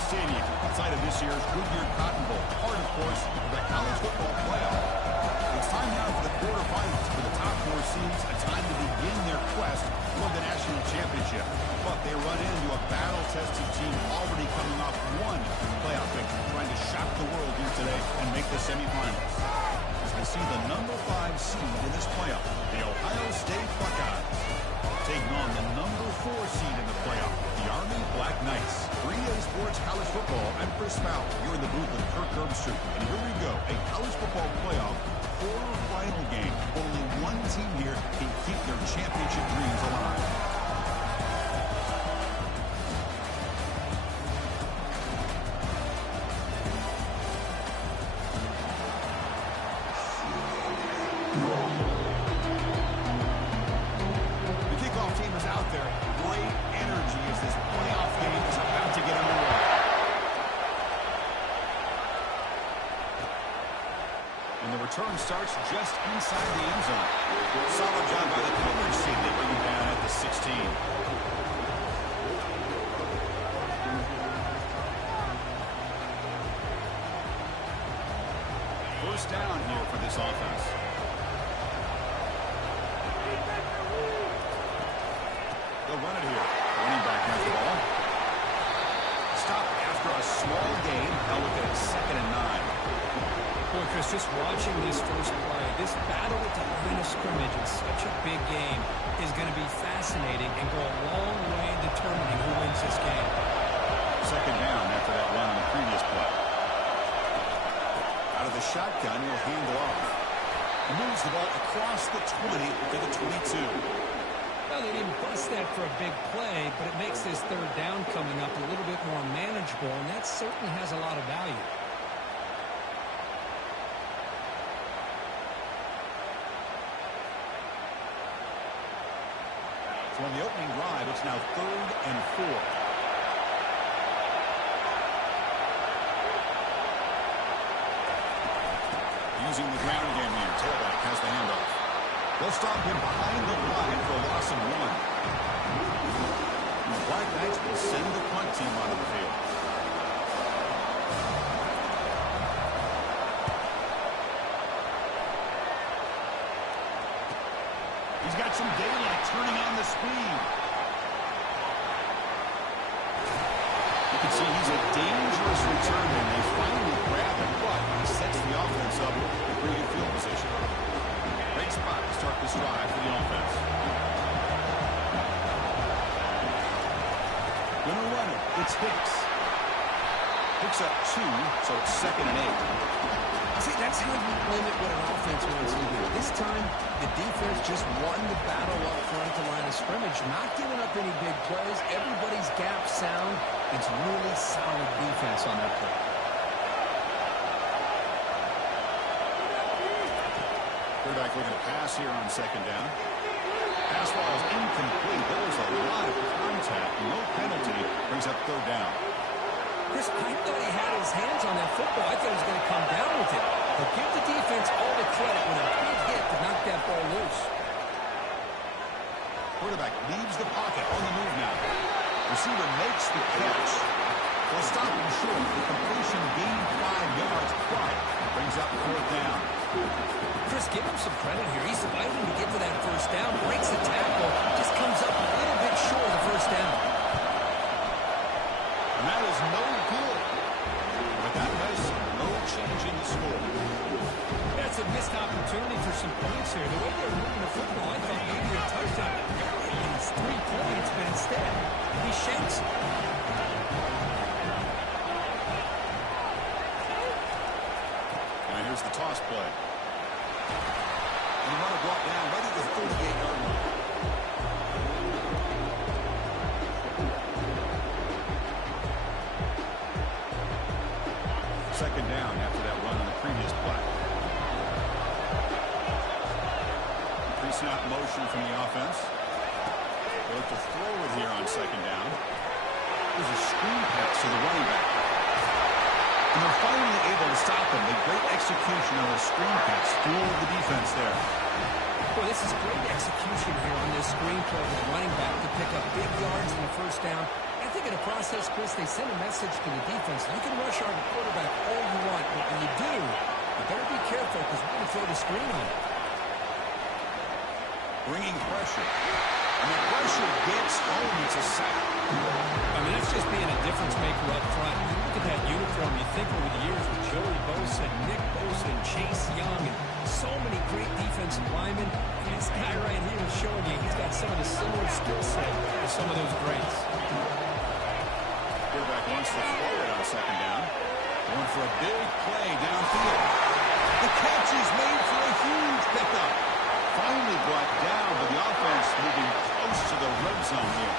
Stadium, outside of this year's Goodyear Cotton Bowl, part, of course, of the college football playoff. It's time now for the quarterfinals for the top four seeds, a time to begin their quest for the national championship. But they run into a battle-tested team already coming off one playoff victory, trying to shock the world here today and make the semifinals. As we see the number 5 seed in this playoff, the Ohio State Buckeyes, taking on the number 4 seed in the playoff, the Army Black Knights. 3A Sports College Football. I'm Chris Fowler. You're in the booth with Kirk Herbstreit. And here we go, a college football playoff quarterfinal game. Only one team here can keep their championship dreams alive. Return starts just inside the end zone. Solid job by the coverage team. They bring him down at the 16. First down here for this offense. They'll run it here. Running back has the ball. Stop after a small gain. Now look at it, 2nd and 9. Boy, Chris, just watching this first play, this battle at the line of scrimmage in such a big game is going to be fascinating and go a long way in determining who wins this game. 2nd down after that run on the previous play. Out of the shotgun, he'll hand it off. He moves the ball across the 20 to the 22. Well, they didn't bust that for a big play, but it makes this 3rd down coming up a little bit more manageable, and that certainly has a lot of value. On the opening drive, it's now 3rd and 4. Using the ground game here. Tailback has the handoff. They'll stop him behind the line for a loss of 1. And the Black Knights will send the punt team onto the field. He's got some daylight turning on the speed. You can see he's a dangerous return, and they finally grab him, but he sets the offense up in pretty good field position. Great spot to start this drive for the offense. Gonna run it. It's Hicks. Picks up 2, so it's 2nd and 8. See, that's how you limit what an offense wants to do. This time, the defense just won the battle up front at the line of scrimmage, not giving up any big plays. Everybody's gap sound. It's really solid defense on that play. Quarterback looking to pass here on 2nd down. Pass ball is incomplete. There was a lot of contact. No penalty. Brings up 3rd down. Chris, I thought he had his hands on that football. I thought he was going to come down with it. But give the defense all the credit with a big hit to knock that ball loose. Quarterback leaves the pocket on the move now. Receiver makes the catch. They'll stop him short. The completion gained 5 yards, but brings up 4th down. Chris, give him some credit here. He's fighting to get to that 1st down, breaks the tackle, just comes up a little bit short of the 1st down. And that is no good. With that miss, no change in the score. That's a missed opportunity for some points here. The way they're moving the football, I thought maybe a touchdown. Apparently it's 3 points, but instead, he shanks it. And here's the toss play. And the runner brought down right at the 38-yard line. Second down after that run on the previous play. Pre-snap motion from the offense. They look to throw it here on 2nd down. There's a screen pass to the running back. And they're finally able to stop him. The great execution on the screen pass. Fooled the defense there. Boy, this is great execution here on this screen play with the running back to pick up big yards in the 1st down. That's think in the process, Chris, they send a message to the defense. You can rush our quarterback all you want, but when you do, you better be careful because we're going to throw the screen on it. Bringing pressure. And the pressure gets home. It's a sack. I mean, that's just being a difference maker up front. You look at that uniform, you think over the years with Joey Bosa, Nick Bosa, and Chase Young, and so many great defensive linemen. And this guy right here is showing you he's got some of the similar skill set to some of those greats. Quarterback wants to throw it on second down. Going for a big play downfield. The catch is made for a huge pickup. Finally brought down, but the offense moving close to the red zone here.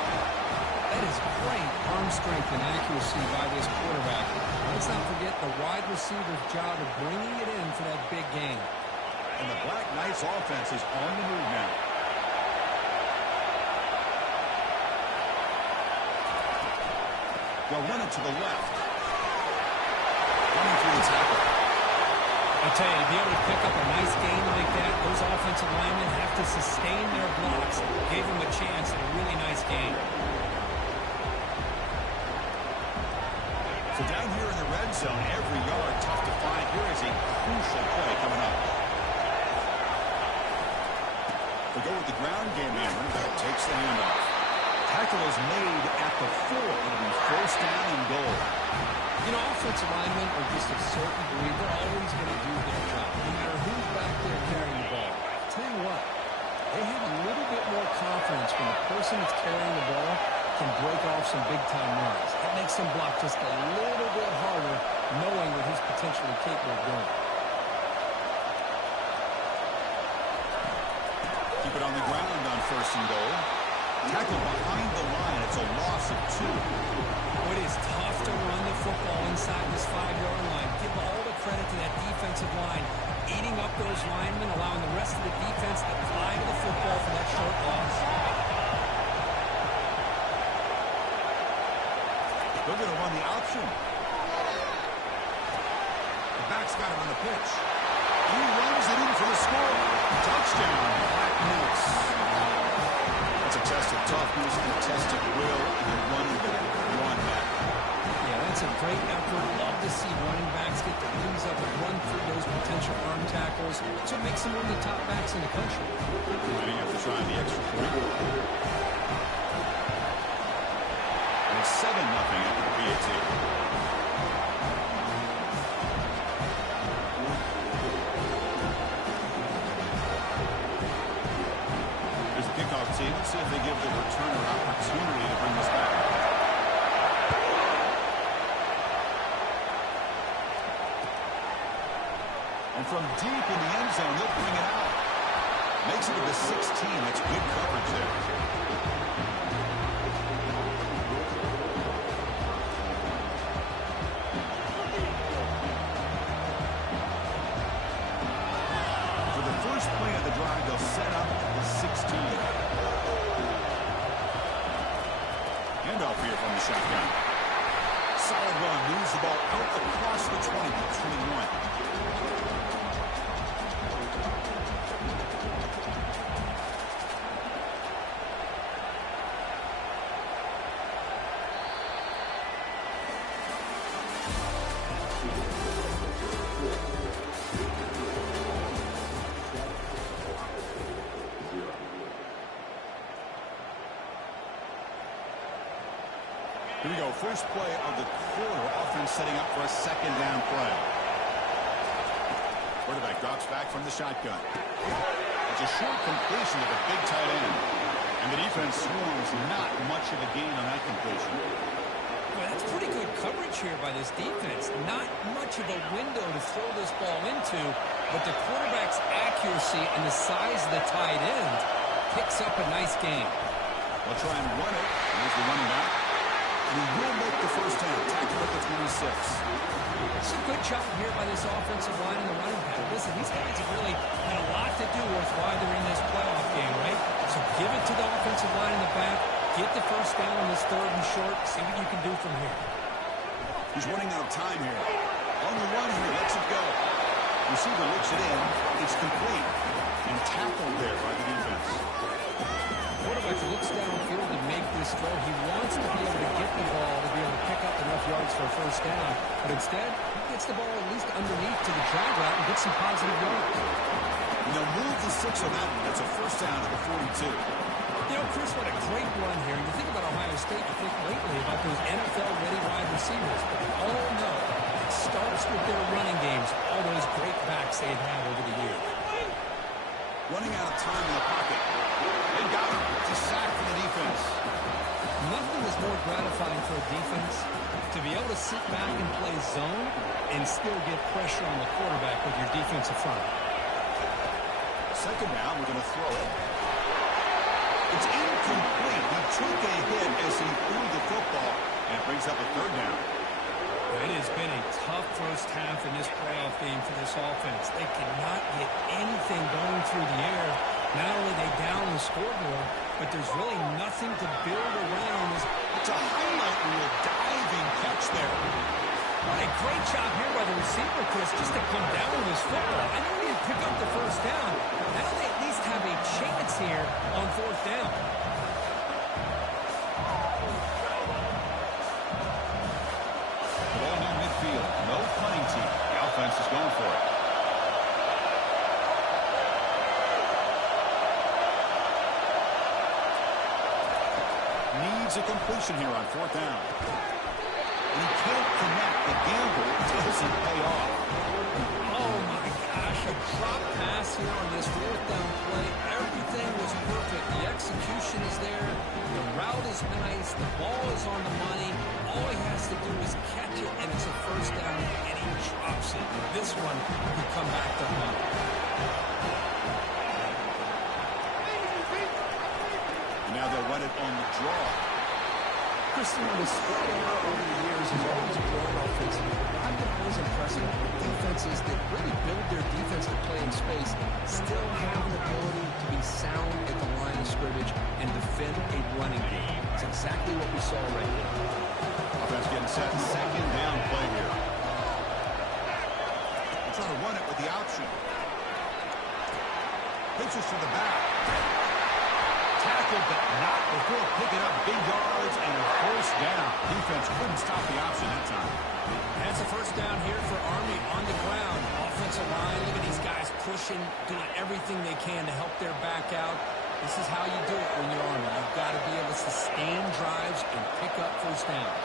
That is great arm strength and accuracy by this quarterback. Let's not forget the wide receiver's job of bringing it in for that big game. And the Black Knights offense is on the move now. They'll run it to the left. Running through the tackle. I tell you, to be able to pick up a nice game like that, those offensive linemen have to sustain their blocks. Gave them a chance at a really nice game. So down here in the red zone, every yard tough to find. Here is a crucial play coming up. They go with the ground game man. Running back takes the handoff. Tackle is made at the 4. It'll be first down and goal. You know, offensive linemen are just a certain breed. They're always going to do their job, no matter who's back there carrying the ball. I'll tell you what, they have a little bit more confidence when the person that's carrying the ball can break off some big-time runs. That makes them block just a little bit harder, knowing what he's potentially capable of doing. Keep it on the ground on first and goal. Tackle behind the line. It's a loss of 2. It is tough to run the football inside this 5-yard line. Give all the credit to that defensive line, eating up those linemen, allowing the rest of the defense to fly to the football for that short loss. They're going to run the option. The back's got it on the pitch. He runs it in for the score. Touchdown, Black Knights. That's a test of toughness and a test of will, and the running back won that. Yeah, that's a great effort. Love to see running backs get their knees up and run through those potential arm tackles. That's what makes them one of the top backs in the country. Leading up to trying the extra point. And it's 7-0 after the PAT. Kickoff team. Let's see if they give the returner opportunity to bring this back. And from deep in the end zone, they'll bring it out. Makes it to the 16. That's good coverage there. For the first play of the drive, they'll set up the 16. Handoff here from the shotgun. Solid run. Moves the ball out across the 20 to 21. Here we go. First play of the quarter. Offense setting up for a second down play. Quarterback drops back from the shotgun. It's a short completion to the big tight end. And the defense swarms not much of a gain on that completion. Well, that's pretty good coverage here by this defense. Not much of a window to throw this ball into, but the quarterback's accuracy and the size of the tight end picks up a nice game. They'll try and run it. Here's the running back. And he will make the first down. Tackle at the 26. It's a good job here by this offensive line and the running back. Listen, these guys have really had a lot to do with why they're in this playoff game, right? So give it to the offensive line in the back. Get the first down on this 3rd and short. See what you can do from here. He's running out of time here. On the run here. Lets it go. Receiver looks it in. It's complete. And tackled there by the defense. Quarterback quarterback looks downfield to make this throw. He wants to be able to get the ball to be able to pick up enough yards for a first down. But instead, he gets the ball at least underneath to the drag route and gets some positive yards. They'll move the 6 on that one. That's a first down at the 42. You know, Chris, what a great run here. You think about Ohio State, you think lately about those NFL-ready wide receivers. But we all know it starts with their running games, all those great backs they've had over the years. Running out of time in the pocket. They got him. It's a sack for the defense. Nothing is more gratifying for a defense to be able to sit back and play zone and still get pressure on the quarterback with your defensive front. Second down, we're going to throw it. It's incomplete. He took a hit as he threw the football, and it brings up a third down. It has been a tough first half in this playoff game for this offense. They cannot get anything going through the air. Not only they down the scoreboard, but there's really nothing to build around. It's a highlight reel diving catch there. What a great job here by the receiver, Chris, just to come down with his football. I know he didn't pick up the first down, but now they at least have a chance here on fourth down. Ball near midfield. No punting team. The offense is going for it. Needs a completion here on fourth down. He can't connect. The gamble doesn't pay off. Oh, my gosh. A drop pass here on this fourth down play. Everything was perfect. The execution is there. The route is nice. The ball is on the money. All he has to do is catch it, and it's a first down, and he drops it. This one could come back to haunt. And now they'll run it on the draw. Christian, the spread error over the years has always grown offensively. I've been always impressed with defenses that really build their defense to play in space, still have an ability to be sound at the line of scrimmage and defend a running game. It's exactly what we saw right here. Offense getting set. Second down play here. They're trying to run it with the option. Pitches to the back. Tackled, but not before picking up big yards and a first down. Defense couldn't stop the option that time. That's a first down here for Army on the ground. Offensive line, look at these guys pushing, doing everything they can to help their back out. This is how you do it when you're Army. You've got to be able to sustain drives and pick up first downs.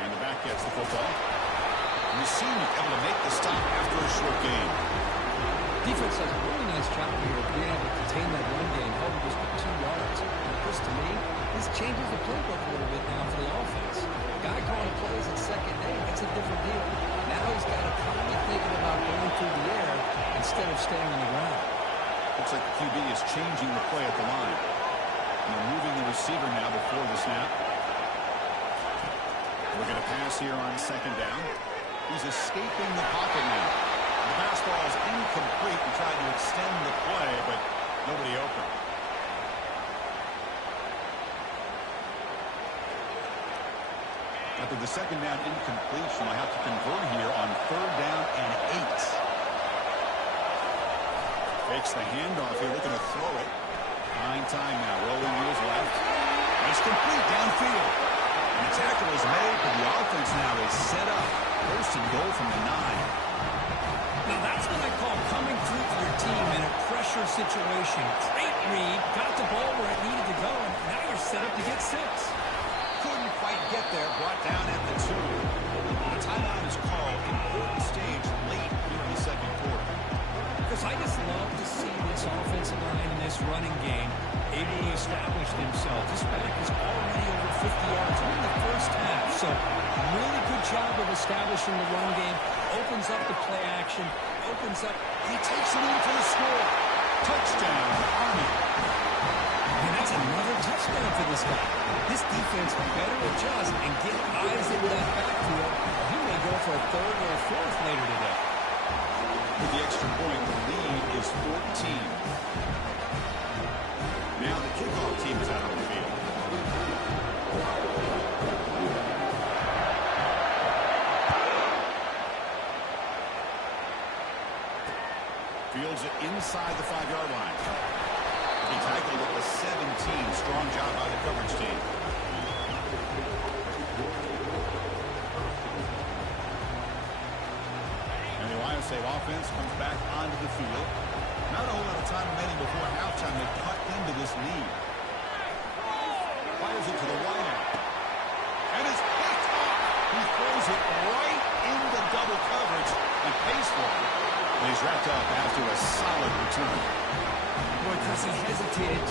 And the back gets the football. And the senior able to make the stop after a short game. Defense does a really nice job here of being able to contain that run game, held just for 2 yards. And Chris, to me, this changes the playbook a little bit now for the offense. Guy calling plays at second day, it's a different deal. Now he's got to probably thinking about going through the air instead of staying on the ground. Looks like the QB is changing the play at the line. And they're moving the receiver now before the snap. We're going to pass here on second down. He's escaping the pocket now. The pass ball is incomplete. He tried to extend the play, but nobody open. After the second down incompletion, they'll have to convert here on third down and 8. Takes the handoff here, looking to throw it. Fine time now, rolling years left. And it's complete downfield. And the tackle is made, but the offense now is set up. First and goal from the 9. Now that's what I call coming through for your team in a pressure situation. Great read, got the ball where it needed to go, and now you're set up to get 6. Couldn't quite get there, brought down at the 2. A timeout is called. Important stage late here in the second quarter. Because I just love to see this offensive line in this running game able to establish themselves. This back is already over 50 yards in the first half. So really good job of establishing the run game. Opens up the play action. Opens up. He takes it in for the score. Touchdown, Army. And that's another touchdown for this guy. This defense better adjust and get eyes into that backfield. He may go for a third or a fourth later today. With the extra point, the lead is 14. Now the kickoff team is out on the field. Fields it inside the 5-yard line. He tackled at the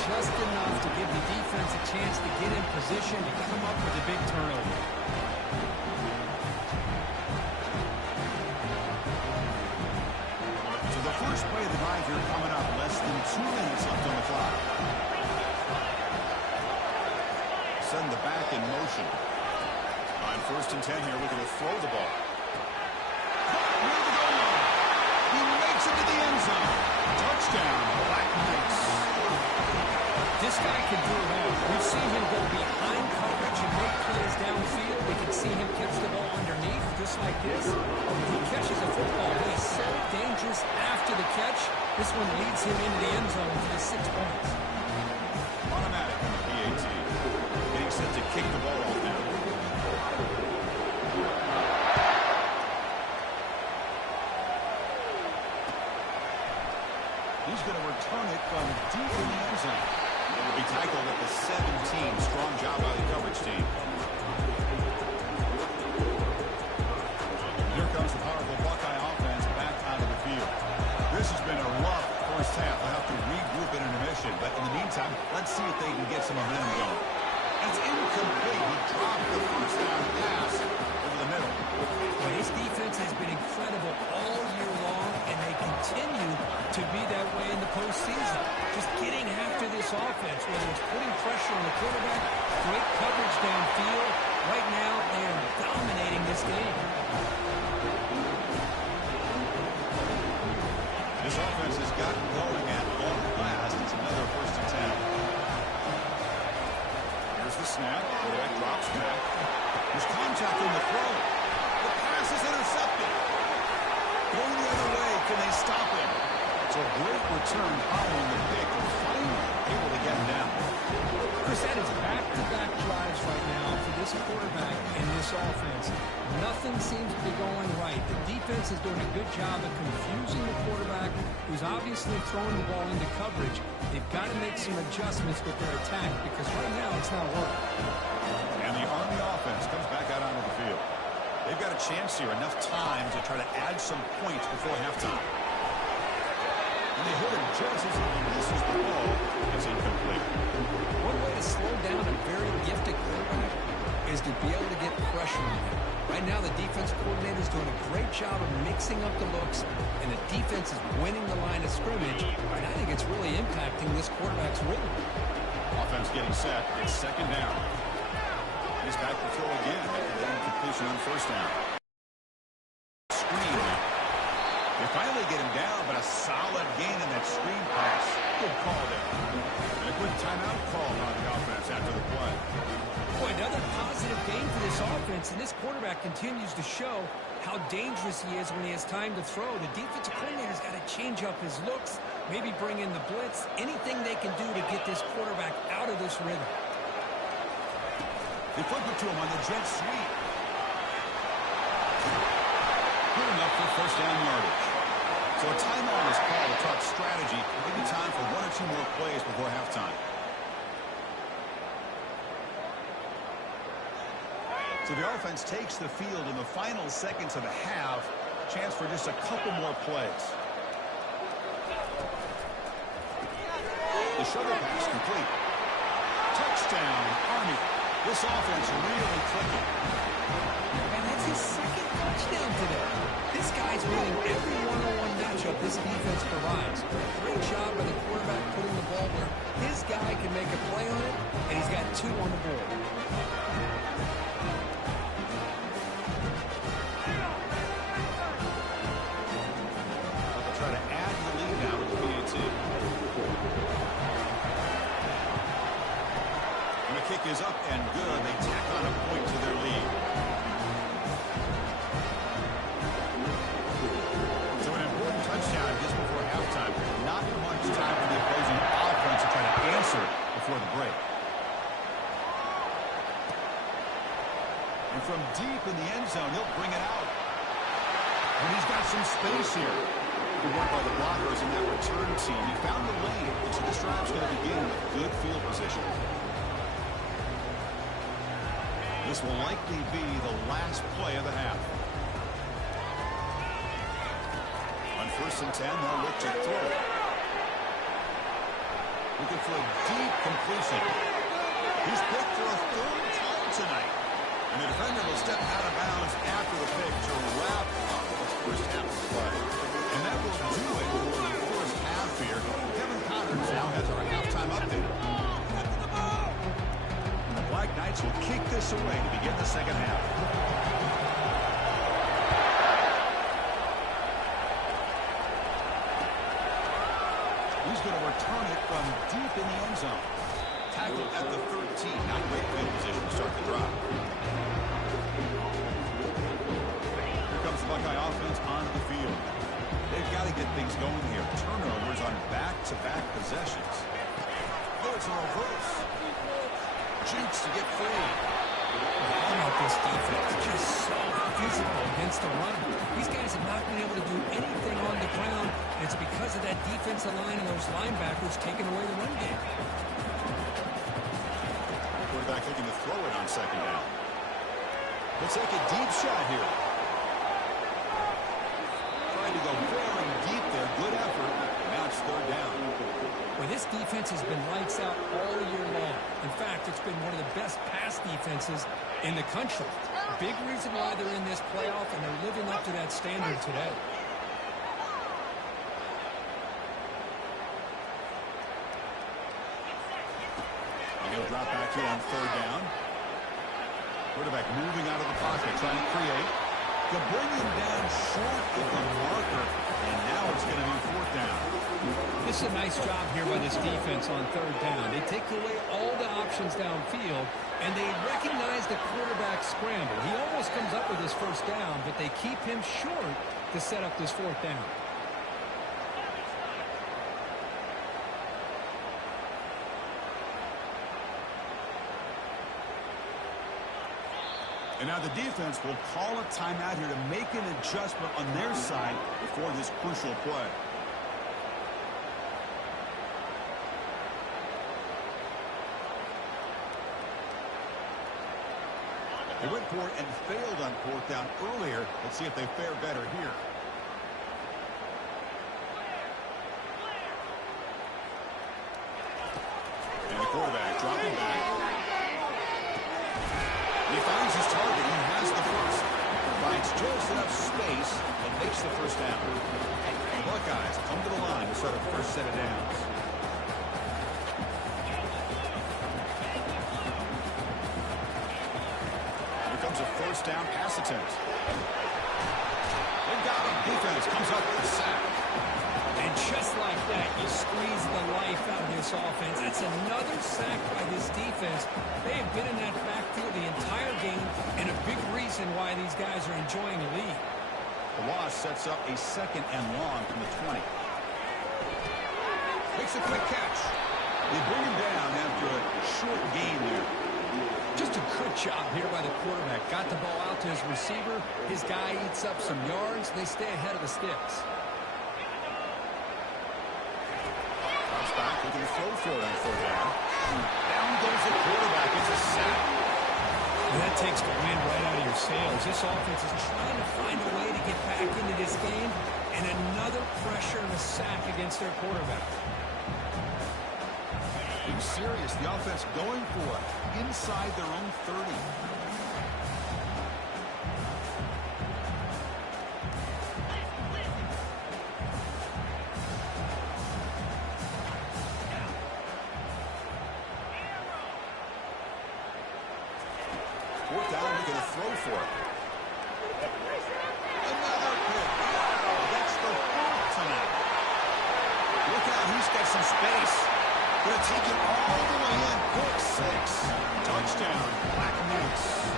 just enough to give the defense a chance to get in position to come up with a big turnover. So the first play of the drive here coming up, less than 2 minutes left on the clock. Send the back in motion. On 1st and 10 here, looking to throw the ball. Near the goal line. He makes it to the end zone. Touchdown, Black Knights. This guy can do it all. We've seen him go behind coverage and make plays downfield. We can see him catch the ball underneath, just like this. When he catches a football, he is so dangerous after the catch. This one leads him into the end zone for the 6 points. Automatic on the PAT. Getting set to kick the ball off now. He's going to return it from deep in the end zone. It will be tackled at the 17. Strong job by the coverage team. Here comes the powerful Buckeye offense back out of the field. This has been a rough first half. They'll have to regroup in intermission. But in the meantime, let's see if they can get some momentum going. It's incomplete. He dropped the first down pass over the middle. Well, his defense has been incredible all year long, and they continue to be that way in the postseason. Just getting after this offense, whether it's putting pressure on the quarterback, great coverage downfield. Right now, they are dominating this game. This offense has gotten going at long last. It's another 1st and 10. Here's the snap. Quarterback drops back. There's contact in the throw. The pass is intercepted. Going the other way. Can they stop him? It's a great return following the pick. And finally able to get him down. Chris, that is back-to-back drives right now for this quarterback and this offense. Nothing seems to be going right. The defense is doing a good job of confusing the quarterback, who's obviously throwing the ball into coverage. They've got to make some adjustments with their attack because right now it's not working. And the Army offense comes back out onto the field. They've got a chance here, enough time to try to add some points before halftime. And they hit him just as he releases the ball. It's incomplete. One way to slow down a very gifted quarterback is to be able to get pressure on him. Right now, the defense coordinator is doing a great job of mixing up the looks, and the defense is winning the line of scrimmage. And I think it's really impacting this quarterback's rhythm. Offense getting set. It's 2nd down. He's back to throw again after the incompletion on 1st down. Screen. They finally get him down, but a solid gain in that screen pass. Good call there. And a quick timeout call on the offense after the play. Boy, another positive game for this offense, and this quarterback continues to show how dangerous he is when he has time to throw. The defensive coordinator's got to change up his looks, maybe bring in the blitz, anything they can do to get this quarterback out of this rhythm. They flip it to him on the jet sweep. Good enough for 1st down yardage. So a timeout is called to talk strategy. Maybe time for 1 or 2 more plays before halftime. So the offense takes the field in the final seconds of the half. Chance for just a couple more plays. The shuttle pass complete. Touchdown, Army. This offense really clicking. And that's his 2nd touchdown today. This guy's winning every one-on-one matchup this defense provides. Great job by the quarterback putting the ball where his guy can make a play on it, and he's got 2 on the board. They'll try to add the lead now with the PAT. And the kick is up and good. They tack on a point to their lead. So an important touchdown just before halftime. Not much time for the opposing offense to try to answer before the break. And from deep in the end zone, he'll bring it out. And he's got some space here. Good work by the blockers in that return team. He found the lane, and so this drive's going to begin with good field position. This will likely be the last play of the half. On 1st and 10, they'll look to throw. Looking for a deep completion. He's picked for a third time tonight. And the defender will step out of bounds after the pick to wrap up the first half of play. And that will do it for the first half here. Kevin Connors now has our halftime update. The Black Knights will kick this away to begin the second half. He's going to return it from deep in the end zone. Tackled at the 13. Not great field position to start the drive. Here comes the Buckeye offense onto the field. They've got to get things going here. Turnovers on back-to-back possessions. Oh, it's a reverse. Jukes to get free. How about this defense? Just so physical against the run. These guys have not been able to do anything on the ground, and it's because of that defensive line and those linebackers taking away the run game. Quarterback looking to throw it on second down. Let's take a deep shot here. Trying to go very deep there. Good effort. Now it's third down. Well, this defense has been lights out all year long. In fact, it's been one of the best pass defenses in the country. Big reason why they're in this playoff, and they're living up to that standard today. And he'll drop back here on third down. Quarterback moving out of the pocket, trying to create. To bring him down short of the marker, and now it's going to be fourth down. This is a nice job here by this defense on third down. They take away all the options downfield, and they recognize the quarterback scramble. He almost comes up with his first down, but they keep him short to set up this fourth down. And now the defense will call a timeout here to make an adjustment on their side before this crucial play. They went for it and failed on fourth down earlier. Let's see if they fare better here. And the quarterback dropping back. He finds his target. He has the first. Finds just enough space and makes the first down. The Buckeyes come to the line to start the first set of downs. Here comes a first down pass attempt. They've got him. Defense comes up with a sack. And just like that, you squeeze the life out of this offense. That's another sack by this defense. They have been in that backfield the entire game, and a big reason why these guys are enjoying the lead. The loss sets up a second and long from the 20. Makes a quick catch. They bring him down after a short gain there. Just a good job here by the quarterback. Got the ball out to his receiver. His guy eats up some yards. They stay ahead of the sticks. Back, looking to throw for it on third down. Down goes the quarterback. It's a sack. And that takes the wind right out of your sails. This offense is trying to find a way to get back into this game, and another pressure and a sack against their quarterback. Being serious, the offense going for it inside their own 30. Fourth down, we're going to throw for it. Another pick. Oh, that's the fourth tonight. Look out, he's got some space. Going to take it all the way in. Pick six. Touchdown, Black Knights.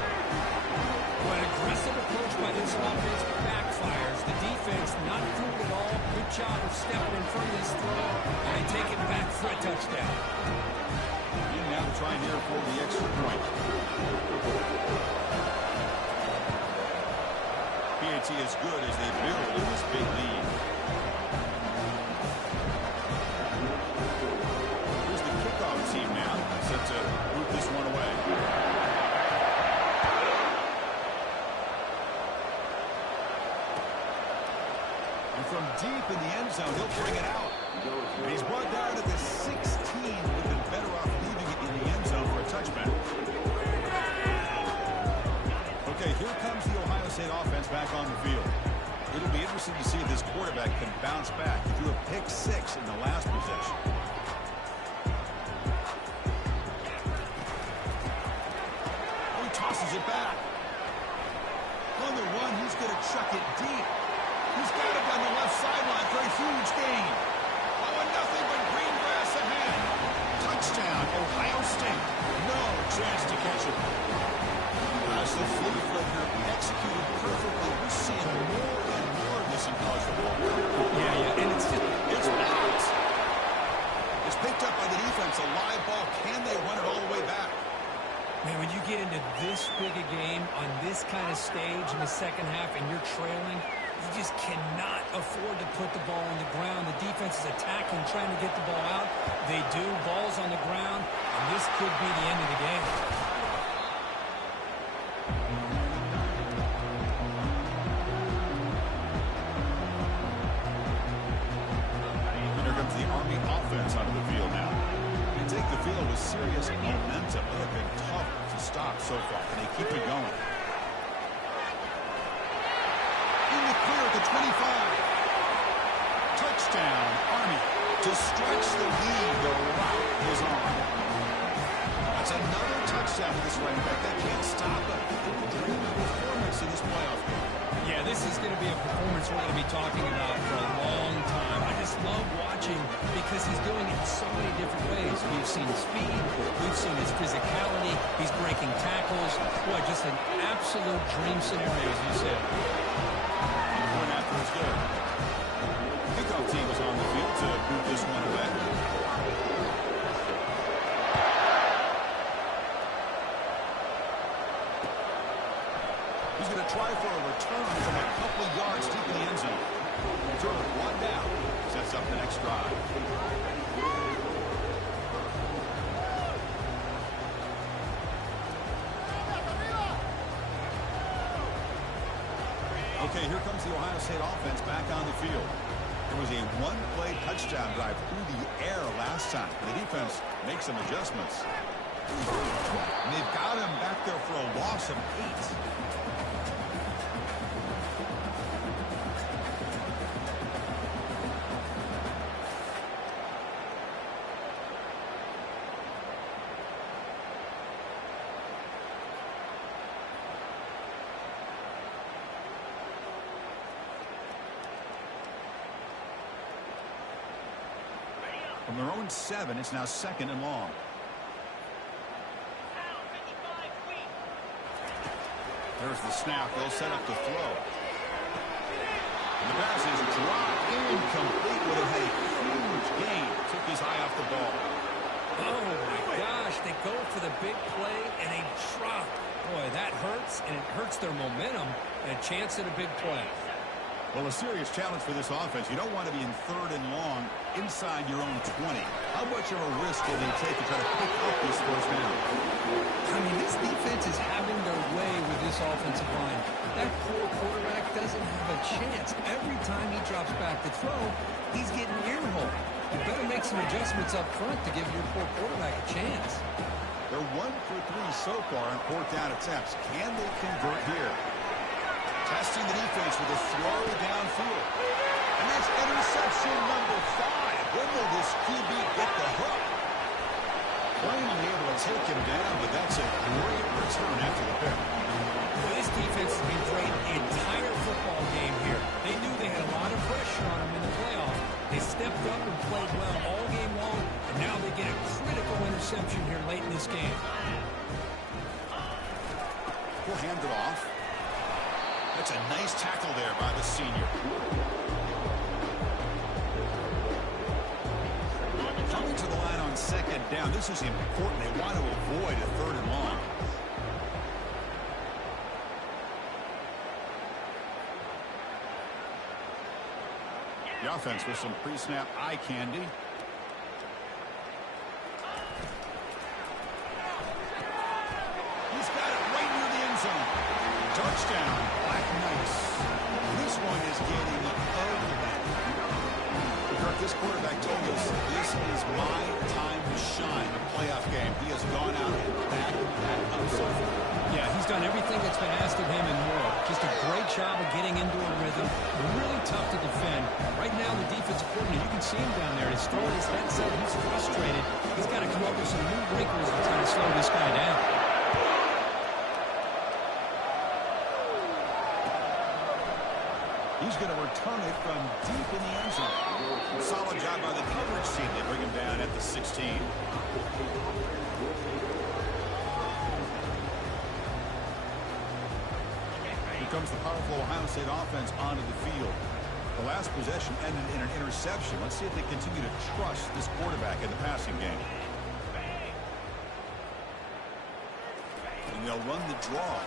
Well, an aggressive approach by this offense backfires. The defense not fooled at all. Good job of stepping in front of this throw, and they take it back for a touchdown. And now to try and here for the extra point. PAT is good as they build in this big lead. Here's the kickoff team now, set to root this one away. And from deep in the end zone, he'll bring it out. And he's brought down at the 16 quarterback can bounce back. He threw a pick 6 in the last possession. Oh, he tosses it back. On the run, he's going to chuck it deep. He's got it on the left sideline for a huge gain. Oh, and nothing but green grass ahead. Touchdown, Ohio State. No chance to catch it. As the flea flicker executed perfectly, we're seeing more and more of this in college football. Yeah, and it's blocked. It's picked up by the defense. A live ball. Can they run it all the way back? Man, when you get into this big a game on this kind of stage in the second half and you're trailing, you just cannot afford to put the ball on the ground. The defense is attacking, trying to get the ball out. They do. Ball's on the ground, and this could be the end of the game. And here comes the Army offense onto the field now. They take the field with serious momentum. They have been tough to stop so far, and they keep it going. In the clear at the 25. Touchdown, Army. To stretch the lead, the route is on. That's another touchdown for this running back. They can't stop it. Dream performance in this playoff game. Yeah, this is going to be a performance we're going to be talking about for a long time. I just love watching because he's doing it in so many different ways. We've seen his speed. We've seen his physicality. He's breaking tackles. Boy, just an absolute dream scenario, as you said. Point after is good. Kickoff team is on the field to boot this one away. He's going to try for a return from a couple of yards deep in the end zone. Return one down. Sets up the next drive. Okay, here comes the Ohio State offense back on the field. There was a one-play touchdown drive through the air last time. The defense makes some adjustments. And they've got him back there for a loss of 8. From their own 7, it's now 2nd and long. There's the snap. They'll set up the throw. And the pass is dropped incomplete. Would have had a huge gain. Took his eye off the ball. Oh, my gosh. They go for the big play, and they drop. Boy, that hurts, and it hurts their momentum. And a chance at a big play. Well, a serious challenge for this offense. You don't want to be in 3rd and long inside your own 20. How much of a risk will they take to try to pick up this first down? I mean, this defense is having their way with this offensive line. That poor quarterback doesn't have a chance. Every time he drops back to throw, he's getting earholed. You better make some adjustments up front to give your poor quarterback a chance. They're 1 for 3 so far on 4th down attempts. Can they convert here? Testing the defense with a throw downfield. And that's interception number 5. When will this QB get the hook? Plainly able to take him down, but that's a great return after the pick. Well, this defense has been great the entire football game here. They knew they had a lot of pressure on them in the playoff. They stepped up and played well all game long, and now they get a critical interception here late in this game. We'll hand it off. That's a nice tackle there by the senior. Coming to the line on 2nd down. This is important. They want to avoid a 3rd and long. The offense with some pre-snap eye candy. He's got it right near the end zone. Touchdown, Black Knights. This one is getting ugly. Kirk, this quarterback told us this is my time to shine in a playoff game. He has gone out and backed that up so far. Yeah, he's done everything that's been asked of him and more. Just a great job of getting into a rhythm. Really tough to defend. Right now, the defensive coordinator, you can see him down there. He's throwing his headset. He's frustrated. He's got to come up with some new wrinkles to try to slow this guy down. He's going to return it from deep in the end zone. Solid job by the coverage team. They bring him down at the 16. Comes the powerful Ohio State offense onto the field. The last possession ended in an interception. Let's see if they continue to trust this quarterback in the passing game. And they'll run the draw.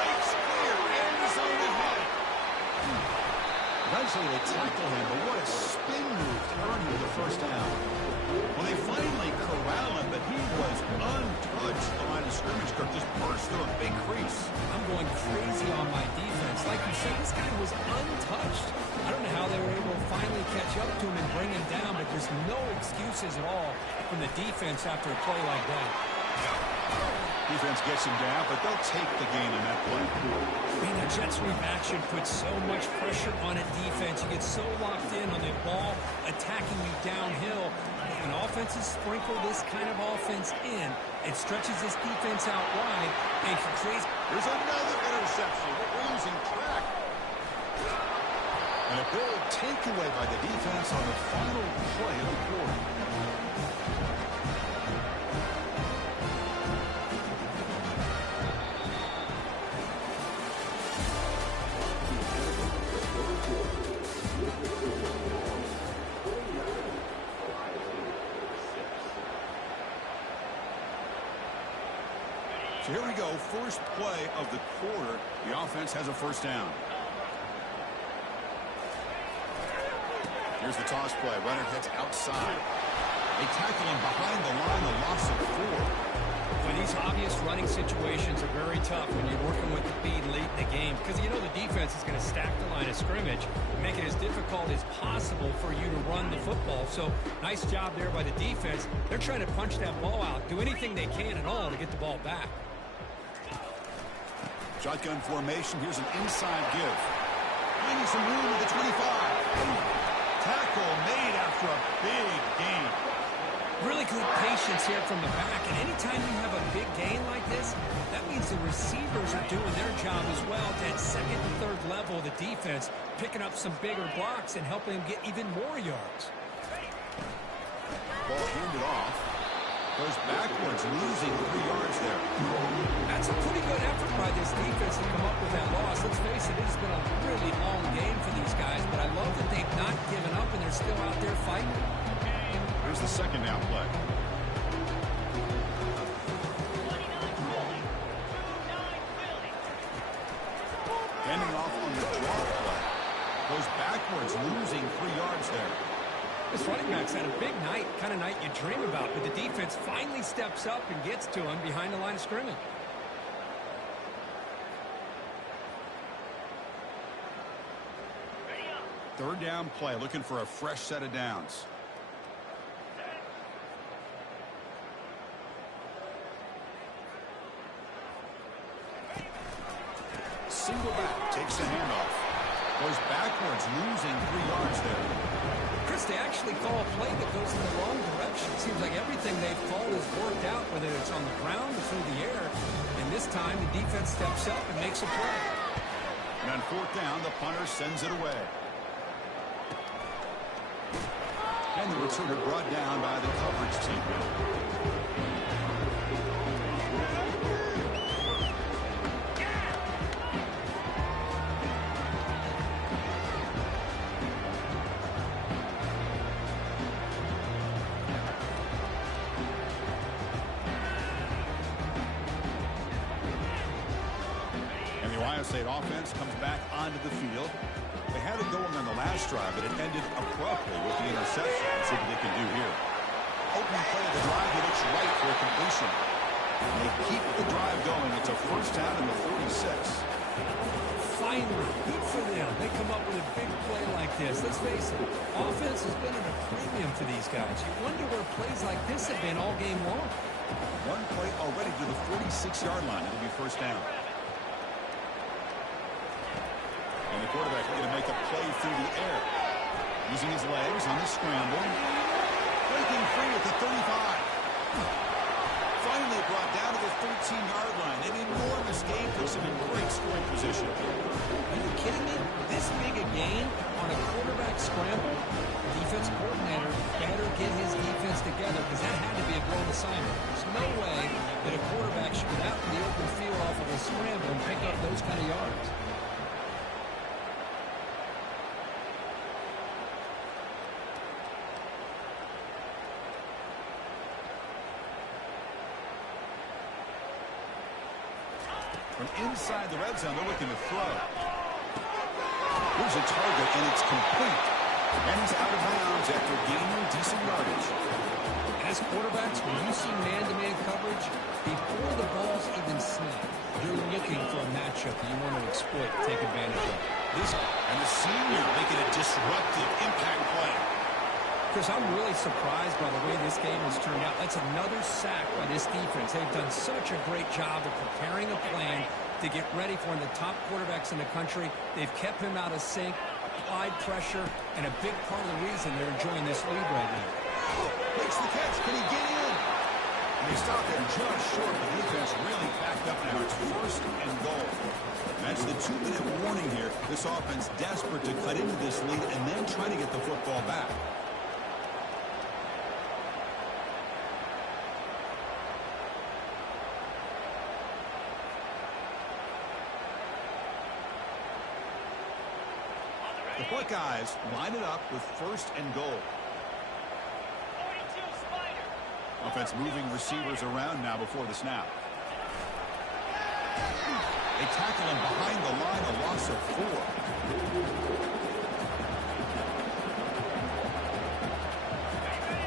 Breaks clear. End zone ahead. Eventually they tackle him, but what a spin move to earn him the first down. Well, they finally corral him, but he was untouched. The line of scrimmage could just burst through a big crease. I'm going crazy on my defense. Like you said, this guy was untouched. I don't know how they were able to finally catch up to him and bring him down, but there's no excuses at all from the defense after a play like that. Defense gets him down, but they'll take the gain on that play. Man, the Jets read action puts so much pressure on a defense. You get so locked in on the ball attacking you downhill. When offenses sprinkle this kind of offense in, it stretches this defense out wide and creates... There's another interception. We're losing track. And a big takeaway by the defense on the final play of the quarter. So here we go, first play of the quarter. The offense has a first down. Here's the toss play. Runner heads outside. They tackle him behind the line, a loss of 4. When these obvious running situations are very tough when you're working with the speed late in the game, because you know the defense is going to stack the line of scrimmage, make it as difficult as possible for you to run the football. So nice job there by the defense. They're trying to punch that ball out, do anything they can at all to get the ball back. Shotgun formation. Here's an inside give. Finding some room at the 25. Tackle made after a big gain. Really good patience here from the back. And anytime you have a big gain like this, that means the receivers are doing their job as well at that second and third level of the defense, picking up some bigger blocks and helping them get even more yards. Ball handed off. Goes backwards, losing 3 yards there. That's a pretty good effort by this defense to come up with that loss. Let's face it, it's been a really long game for these guys, but I love that they've not given up and they're still out there fighting. Here's the second down play. Handing off on the draw play. Goes backwards, losing 3 yards there. This running back's had a big night, kind of night you dream about, but the defense finally steps up and gets to him behind the line of scrimmage. Third down play, looking for a fresh set of downs. Single back, takes the handoff. Goes backwards, losing 3 yards there. Chris, they actually call a play that goes in the wrong direction. It seems like everything they've called has worked out, whether it's on the ground or through the air. And this time, the defense steps up and makes a play. And on fourth down, the punter sends it away. And the returner brought down by the coverage team. State offense comes back onto the field. They had it going on the last drive, but it ended abruptly with the interception. Let's see what they can do here. Opening play of the drive, he looks right for a completion. And they keep the drive going. It's a first down in the 46. Finally, good for them. They come up with a big play like this. Let's face it, offense has been at a premium for these guys. You wonder where plays like this have been all game long. One play already to the 46-yard line. It'll be first down. And the quarterback going to make a play through the air. Using his legs on the scramble. Breaking free at the 35. Finally brought down to the 13-yard line. An enormous gain puts him in great scoring position. Are you kidding me? This big a gain on a quarterback scramble? Defense coordinator better get his defense together because that had to be a blown assignment. There's no way that a quarterback should get out in the open field off of a scramble and pick up those kind of yards. From inside the red zone, they're looking to throw. Here's a target, and it's complete. And he's out of bounds after gaining decent yardage. As quarterbacks, when you see man-to-man coverage, before the ball's even snapped, you're looking for a matchup that you want to exploit, take advantage of. And the senior making a disruptive impact play. Chris, I'm really surprised by the way this game has turned out. That's another sack by this defense. They've done such a great job of preparing a plan to get ready for one of the top quarterbacks in the country. They've kept him out of sync, applied pressure, and a big part of the reason they're enjoying this lead right now. Makes the catch. Can he get in? And they stop him just short. The defense really packed up now. It's first and goal. That's the 2-minute warning here. This offense desperate to cut into this lead and then try to get the football back. The Buckeyes line it up with first and goal. Offense moving receivers around now before the snap. They tackle him behind the line, a loss of 4.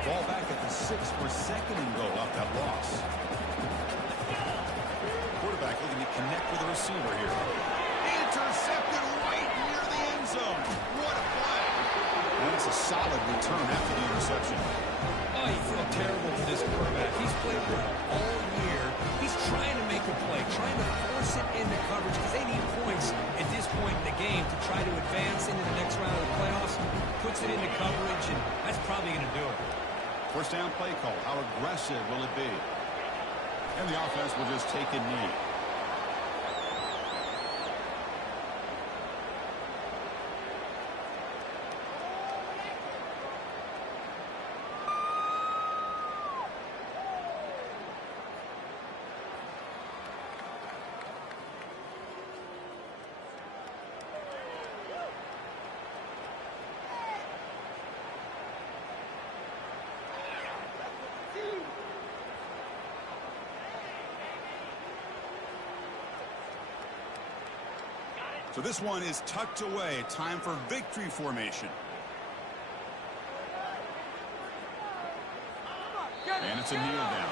Ball back at the 6 for second and goal off that loss. Quarterback looking to connect with the receiver here. Intercepted right near the end zone. What a play. That's a solid return after the interception. Oh, you feel terrible for this quarterback. He's played well all year. He's trying to make a play, trying to force it into coverage because they need points at this point in the game to try to advance into the next round of the playoffs. Puts it into coverage, and that's probably going to do it. First down play call. How aggressive will it be? And the offense will just take a knee. So this one is tucked away. Time for victory formation. And it's a kneel down.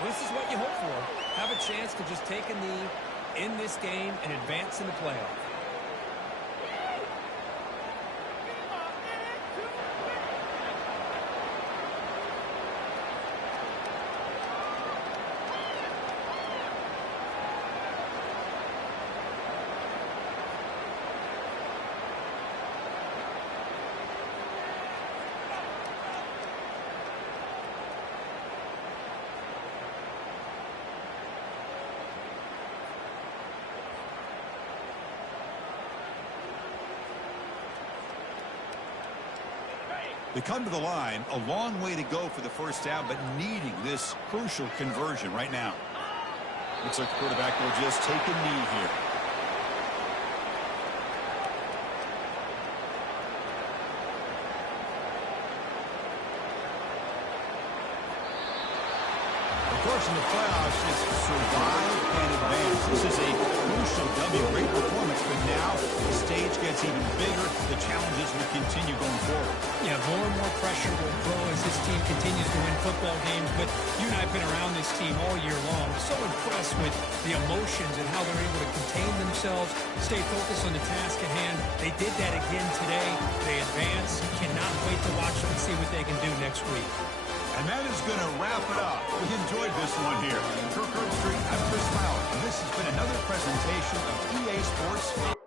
Well, this is what you hope for. Have a chance to just take a knee in this game and advance in the playoff. They come to the line, a long way to go for the first down, but needing this crucial conversion right now. Looks like the quarterback will just take a knee here. Of course, in the playoffs, it's survive and advance. This is a crucial W. Great performance, but now the stage gets even bigger. The challenges will continue going forward. Yeah, more and more pressure will grow as this team continues to win football games. But you and I have been around this team all year long. So impressed with the emotions and how they're able to contain themselves, stay focused on the task at hand. They did that again today. They advance. Cannot wait to watch them and see what they can do next week. And that is going to wrap it up. We enjoyed this one here. For Kirk Street, I'm Chris Fowler. And this has been another presentation of EA Sports.